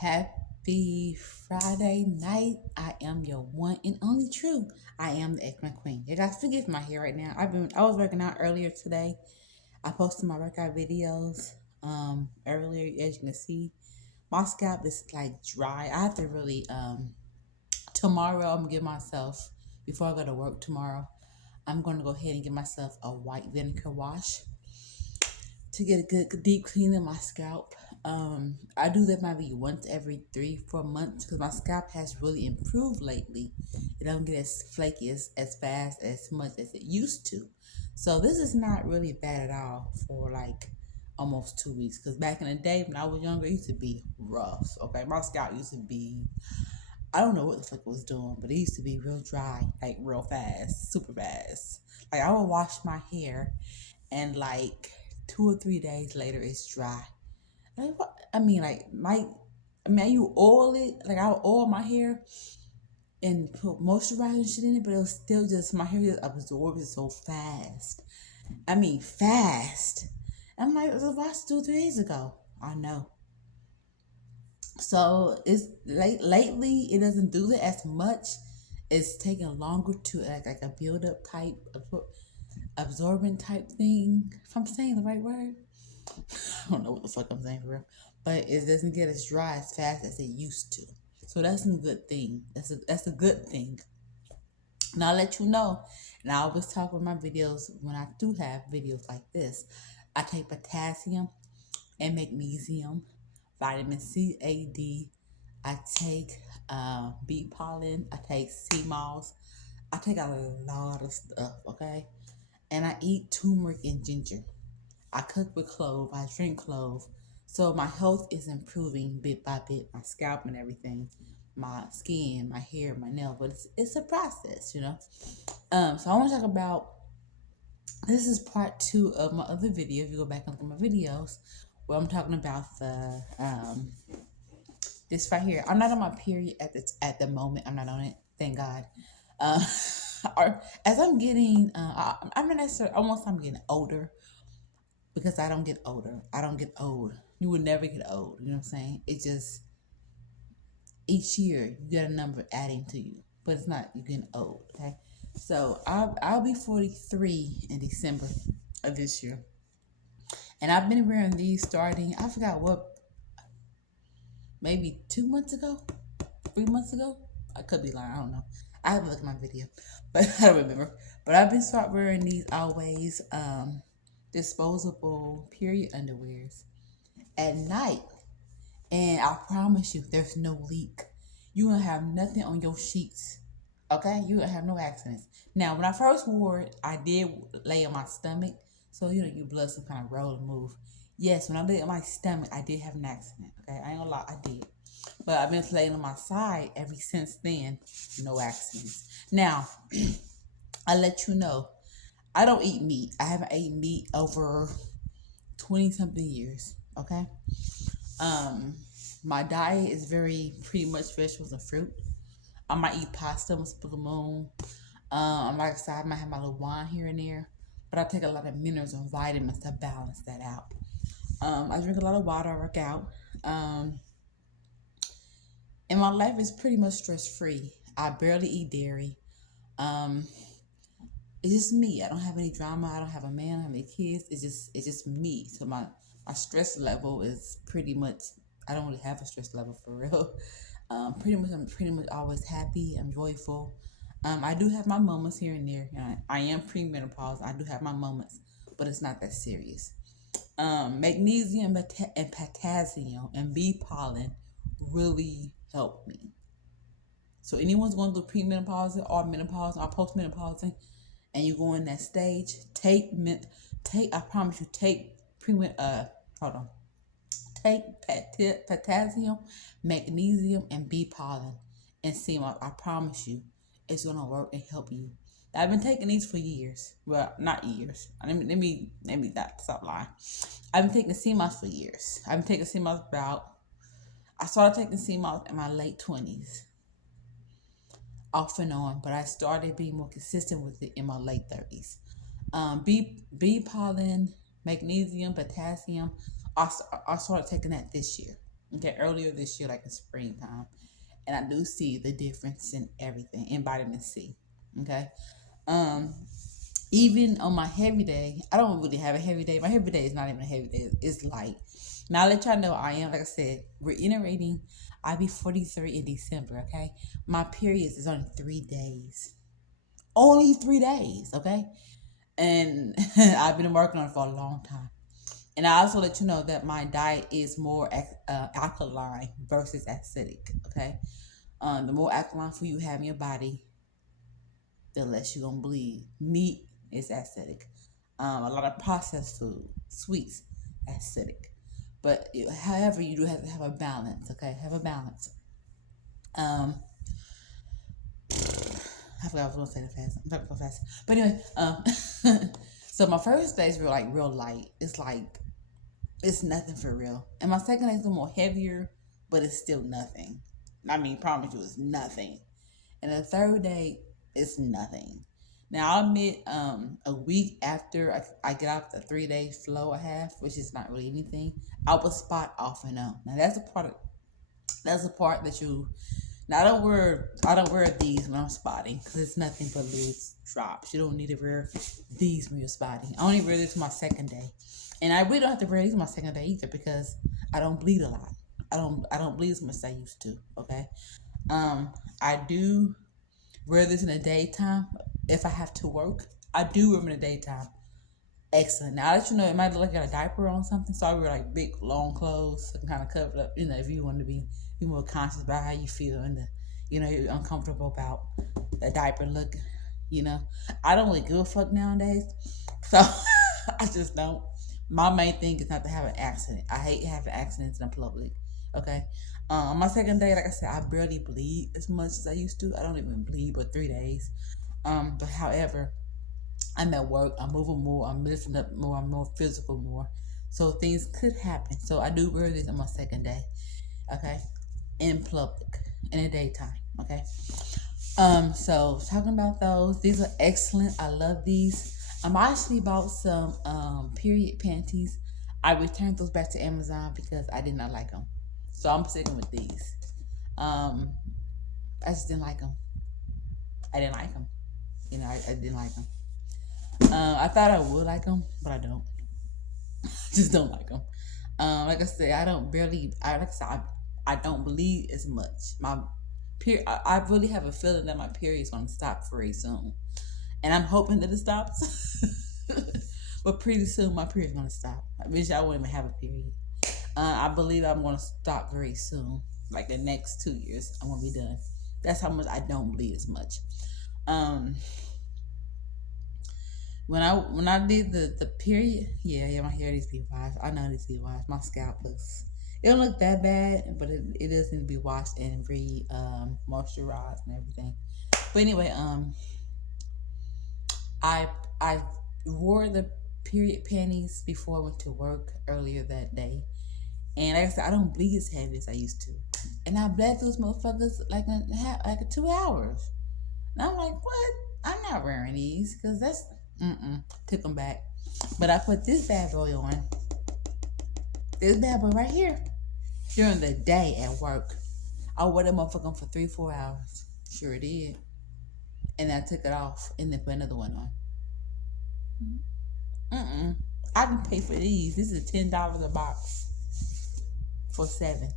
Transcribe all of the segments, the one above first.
Happy Friday night. I am your one and only true. I am the Ekman Queen. You guys forgive my hair right now. I was working out earlier today. I posted my workout videos earlier, as you can see. My scalp is like dry. I have to really tomorrow I'm gonna give myself before I go to work tomorrow, I'm gonna go ahead and give myself a white vinegar wash to get a good deep clean of my scalp. I do that maybe once every 3-4 months because my scalp has really improved lately. It don't get as flaky as fast as much as it used to. So this is not really bad at all for like almost 2 weeks. Because back in the day when I was younger, it used to be rough. Okay, my scalp used to be, I don't know what the fuck it was doing, but it used to be real dry, like real fast, super fast. Like I would wash my hair and like 2 or 3 days later it's dry. Like what? I mean, you oil it. Like I would oil my hair and put moisturizer and shit in it, but it was still just my hair just absorbs it so fast. I mean, fast. I'm like, it was washed 2 or 3 days ago. I know. So it's lately it doesn't do that as much. It's taking longer to act like a build up type absorbent type thing. If I'm saying the right word. I don't know what the fuck I'm saying for real. But it doesn't get as dry as fast as it used to. So that's a good thing. That's a good thing. Now I'll let you know. And I always talk with my videos when I do have videos like this. I take potassium and magnesium, vitamin C, A, D. I take bee pollen. I take sea moss. I take a lot of stuff, okay? And I eat turmeric and ginger. I cook with clove. I drink clove. So my health is improving bit by bit. My scalp and everything, my skin, my hair, my nail. But it's a process, you know. So I want to talk about. This is part 2 of my other video. If you go back and look at my videos, where I'm talking about the this right here. I'm not on my period at the moment. I'm not on it. Thank God. Uh, or as I'm getting, I'm not necessarily almost. I'm getting older because I don't get older. I don't get old. You will never get old. You know what I'm saying? It just each year you get a number adding to you, but it's not you getting old. Okay, so I'll be 43 in December of this year, and I've been wearing these starting. I forgot what, maybe 2 months ago, 3 months ago. I could be lying. I don't know. I haven't looked at my video, but I don't remember. But I've been start wearing these always disposable period underwears at night. And I promise you, there's no leak. You won't have nothing on your sheets. Okay? You won't have no accidents. Now, when I first wore it, I did lay on my stomach. So, your blood some kind of roll and move. Yes, when I lay on my stomach, I did have an accident. Okay? I ain't gonna lie, I did. But I've been laying on my side ever since then. No accidents. Now, I let you know, I don't eat meat. I haven't eaten meat over 20 something years. Okay? Um, my diet is very pretty much vegetables and fruit. I might eat pasta once for the moon. Like I said, I might have my little wine here and there, but I take a lot of minerals and vitamins to balance that out. I drink a lot of water. I work out. Um, and my life is pretty much stress free. I barely eat dairy. Um, it's just me. I don't have any drama. I don't have a man. I don't have any kids. It's just me. So my stress level is pretty much. I don't really have a stress level for real. I'm pretty much always happy. I'm joyful. I do have my moments here and there. I am premenopause. I do have my moments, but it's not that serious. Magnesium and potassium and bee pollen really help me. So anyone's going through premenopause or menopause or postmenopause, and you go in that stage, take. I promise you, take hold on. Take potassium, magnesium, and bee pollen, and see. I promise you, it's gonna work and help you. I've been taking these for years. Well, not years. Let me not stop lying. I've been taking CMOS for years. I've been taking CMOS about. I started taking CMOS in my late 20s, off and on, but I started being more consistent with it in my late 30s. Bee pollen, magnesium, potassium. I started taking that this year. Okay, earlier this year, like in springtime, and I do see the difference in everything in vitamin C. Okay, um, even on my heavy day, I don't really have a heavy day. My heavy day is not even a heavy day; it's light. Now, I'll let y'all know I am, like I said, we're iterating. I'll be 43 in December. Okay, my periods is only 3 days. Only 3 days. Okay, and I've been working on it for a long time. And I also let you know that my diet is more alkaline versus acidic. Okay, the more alkaline food you have in your body, the less you're gonna bleed. Meat is acidic. A lot of processed food, sweets, acidic. But however, you do have to have a balance. Okay, have a balance. Um, I forgot I was gonna say that fast. I'm talking so fast. But anyway, so my first days were like real light. It's like it's nothing for real. And my second day is a little more heavier, but it's still nothing. I mean, promise you, it's nothing. And the third day, it's nothing. Now, I'll admit, a week after I get off the 3 day flow I have, which is not really anything, I will spot off and on. Now, that's the part that you. Now, I don't wear these when I'm spotting because it's nothing but little drops. You don't need to wear these when you're spotting. I only wear this my second day, and I really don't have to wear these my second day either because I don't bleed a lot. I don't bleed as much as I used to. Okay, I do wear this in the daytime if I have to work. I do wear them in the daytime. Excellent. Now, I let you know, it might look like I got a diaper on something, so I wear like big, long clothes, so I can kind of cover it up. If you want to be more conscious about how you feel and you're uncomfortable about the diaper look. I don't really give a fuck nowadays, so I just don't. My main thing is not to have an accident. I hate having accidents in public. Okay. My second day, like I said, I barely bleed as much as I used to. I don't even bleed but 3 days. But however, I'm at work, I'm moving more, I'm lifting up more, I'm more physical more. So things could happen. So I do wear this on my second day, okay? In public, in the daytime, okay? So talking about those, these are excellent. I love these. I actually bought some period panties. I returned those back to Amazon because I did not like them. So I'm sticking with these. Um, I just didn't like them. I didn't like them. I didn't like them. I thought I would like them, but I don't. Just don't like them. Like I said, I don't barely. Like I said, I don't bleed as much. I really have a feeling that my period is gonna stop very soon, and I'm hoping that it stops. But pretty soon my period is gonna stop. I wish I wouldn't even have a period. I believe I'm gonna stop very soon. Like the next 2 years, I'm gonna be done. That's how much I don't bleed as much. Um, when I did the period, yeah, my hair needs to be washed. I know it needs to be washed. My scalp looks, it don't look that bad, but it does need to be washed and moisturized and everything. But anyway, I wore the period panties before I went to work earlier that day, and like I said, I don't bleed as heavy as I used to, and I bled those motherfuckers like 2 hours. And I'm like, what? I'm not wearing these because that's took them back. But I put this bad boy on. This bad boy right here during the day at work. I wore that motherfucker for 3-4 hours. Sure did. And I took it off and then put another one on. I can pay for these. This is $10 a box for 7.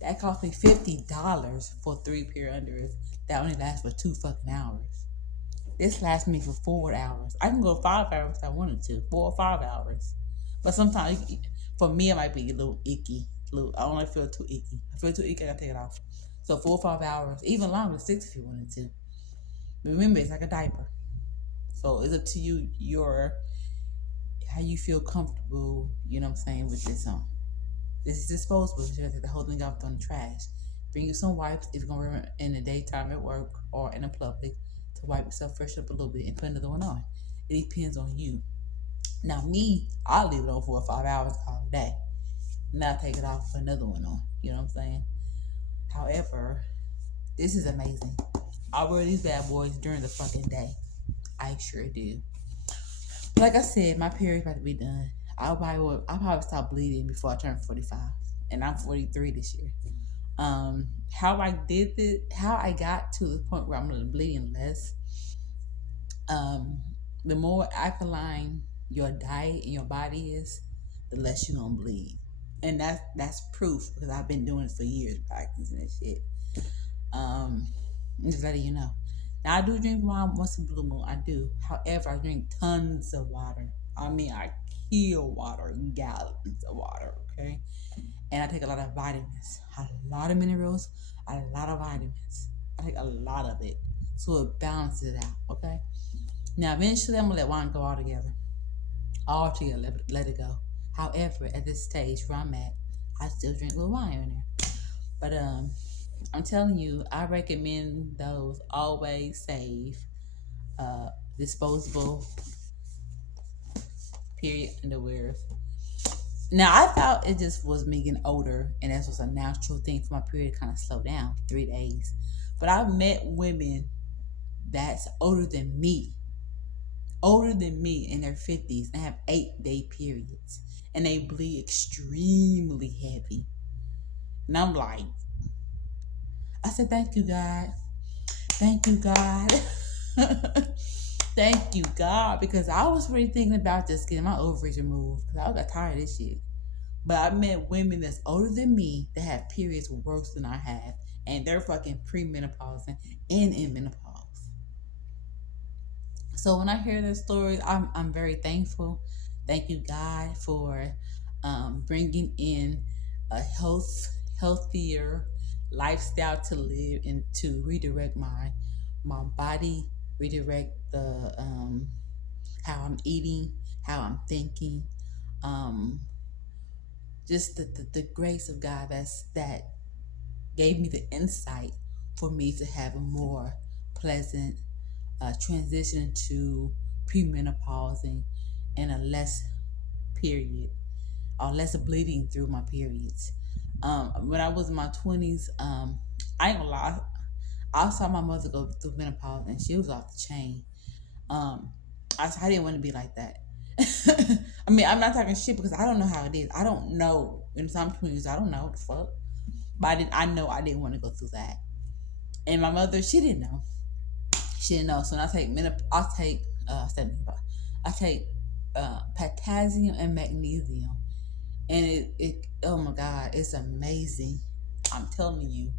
That cost me $50 for 3 pair underwear that only lasts for 2 fucking hours. This lasts me for 4 hours. I can go 5 hours if I wanted to, 4 or 5 hours. But sometimes, for me, it might be a little icky. I don't want to feel too icky. I feel too icky, I gotta take it off. So 4 or 5 hours, even longer, 6 if you wanted to. But remember, it's like a diaper. So it's up to you, how you feel comfortable, you know what I'm saying, with this on. This is disposable. You have to take the whole thing off on the trash. Bring you some wipes if you're going to wear in the daytime at work or in the public to wipe yourself fresh up a little bit and put another one on. It depends on you. Now, me, I'll leave it on 4 or 5 hours all day. Now take it off, put another one on. You know what I'm saying? However, this is amazing. I wear these bad boys during the fucking day. I sure do. Like I said, my period's about to be done. I probably stop bleeding before I turn 45, and I'm 43 this year. How I did it, how I got to the point where I'm bleeding less. Um, the more alkaline your diet and your body is, the less you're gonna bleed, and that's proof because I've been doing it for years, practicing this shit. Um, just letting you know. Now I do drink wine once in a blue moon. I do. However, I drink tons of water. I mean, I kill water, gallons of water. Okay, and I take a lot of vitamins, a lot of minerals, a lot of vitamins. I take a lot of it, so it balances it out. Okay. Now eventually, I'm gonna let wine go all together. Let it go. However, at this stage where I'm at, I still drink a little wine in there. But I'm telling you, I recommend those always save disposable period underwear. Now I thought it just was me getting older, and that was a natural thing for my period to kind of slow down 3 days. But I've met women that's older than me in their 50s, and have 8 day periods, and they bleed extremely heavy. And I'm like, I said, thank you, God. Thank you, God. Thank you, God, because I was really thinking about just getting my ovaries removed because I got tired of this shit. But I met women that's older than me that have periods worse than I have, and they're fucking premenopause and in menopause. So when I hear this story, I'm very thankful. Thank you, God, for bringing in a healthier lifestyle to live and to redirect my body, redirect the how I'm eating, how I'm thinking, um, just the grace of God that gave me the insight for me to have a more pleasant transition to premenopausing and a less period or less bleeding through my periods. When I was in my 20s, I ain't gonna lie, I saw my mother go through menopause and she was off the chain. Um, I didn't want to be like that. I mean, I'm not talking shit because I don't know how it is. I don't know. In some 20s, I don't know what the fuck. But I know I didn't want to go through that. And my mother, she didn't know. She didn't know. So when I take I take potassium and magnesium, and it oh my god, it's amazing. I'm telling you,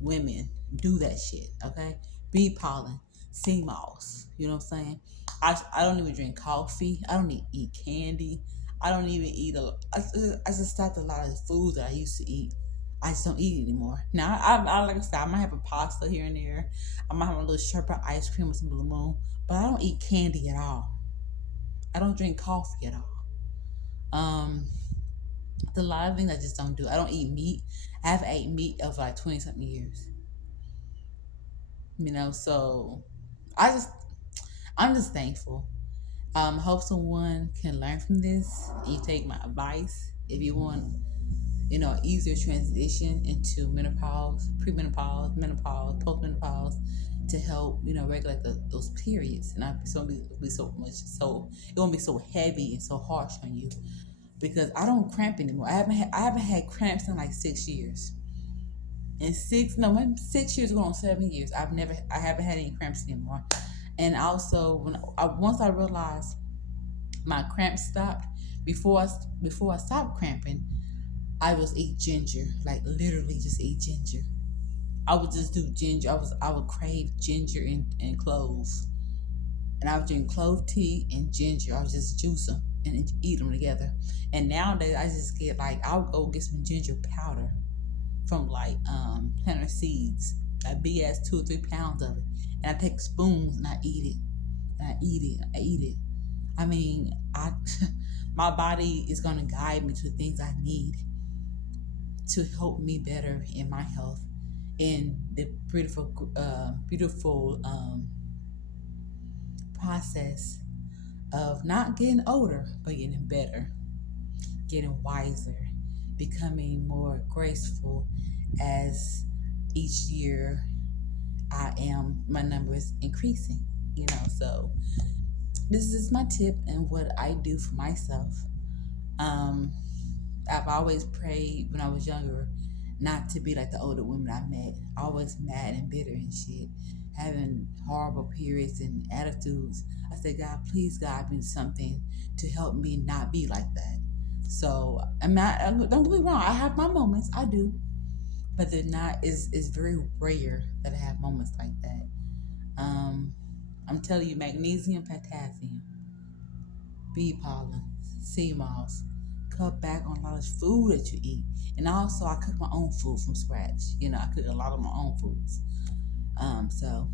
women do that shit. Okay, bee pollen, sea moss. You know what I'm saying? I don't even drink coffee. I don't even eat candy. I don't even eat I just stopped a lot of the food that I used to eat. I just don't eat it anymore. Now, I like I said, I might have a pasta here and there. I might have a little sherbet ice cream with some Blue Moon, but I don't eat candy at all. I don't drink coffee at all. Um, the lot of things I just don't do. I don't eat meat. I haven't ate meat over like 20 something years. So I just I'm just thankful. Hope someone can learn from this. You take my advice if you want, easier transition into menopause, premenopause, menopause, postmenopause, to help, regulate those periods, and not be so much so it won't be so heavy and so harsh on you. Because I don't cramp anymore. I haven't had cramps in like 6 years. In maybe 6 years going on 7 years, I haven't had any cramps anymore. And also once I realized my cramps stopped, before I stopped cramping, I was eat ginger, like literally just eat ginger. I would just do ginger. I would crave ginger and cloves, and I would drink clove tea and ginger. I would just juice them and eat them together. And nowadays, I just get like I'll go get some ginger powder from like planter seeds, like big ass 2 or 3 pounds of it, and I take spoons and I eat it, and I eat it, I eat it. I mean, I my body is gonna guide me to the things I need to help me better in my health, in the beautiful process of not getting older, but getting better, getting wiser, becoming more graceful as each year my number is increasing. So this is my tip and what I do for myself. Um, I've always prayed when I was younger not to be like the older women I met, always mad and bitter and shit, having horrible periods and attitudes. I said, God, please, God, be something to help me not be like that. So I'm not. Don't get me wrong. I have my moments. I do, but they're not. Is very rare that I have moments like that. Um, I'm telling you, magnesium, potassium, bee pollen, sea moss. Cut back on a lot of food that you eat. And also, I cook my own food from scratch. I cook a lot of my own foods. So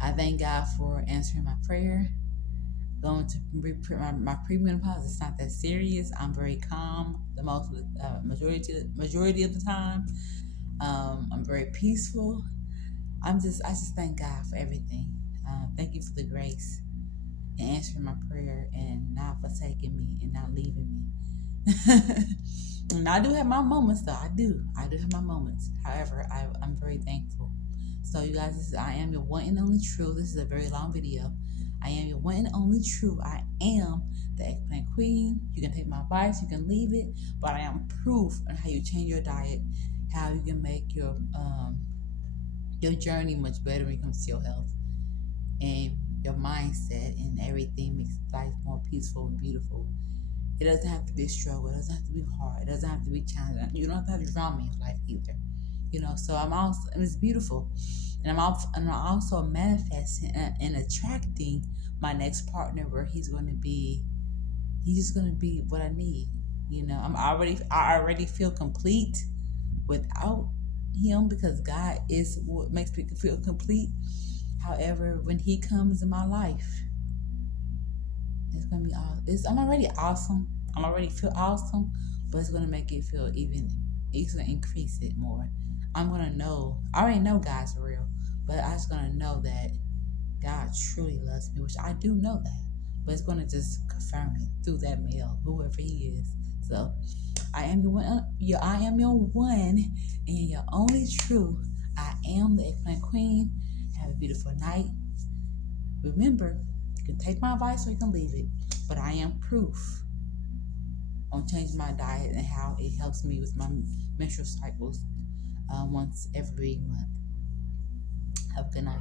I thank God for answering my prayer. Going to my premenopause. It's not that serious. I'm very calm the majority of the time. I'm very peaceful. I just thank God for everything. Thank you for the grace and answering my prayer and not forsaking me and not leaving me. And I do have my moments, though. I do have my moments. However, I'm very thankful. So, you guys, I am your one and only true. This is a very long video. I am your one and only true. I am the eggplant queen. You can take my advice, you can leave it, but I am proof on how you change your diet, how you can make your journey much better when it comes to your health and your mindset, and everything makes life more peaceful and beautiful. It doesn't have to be a struggle. It doesn't have to be hard. It doesn't have to be challenging. You don't have to have drama in your life either. So I'm also, and it's beautiful. And I'm also manifesting and attracting my next partner where he's just going to be what I need. I already feel complete without him because God is what makes me feel complete. However, when he comes in my life, it's gonna be awesome. I'm already awesome. I'm already feel awesome, but it's gonna make it feel even. It's gonna increase it more. I'm gonna know. I already know God's real, but I'm just gonna know that God truly loves me, which I do know that. But it's gonna just confirm it through that male, whoever he is. So I am your one. I am your one and your only true. I am the eggplant queen. Have a beautiful night. Remember, you can take my advice or you can leave it, but I am proof on changing my diet and how it helps me with my menstrual cycles once every month. Have a good night.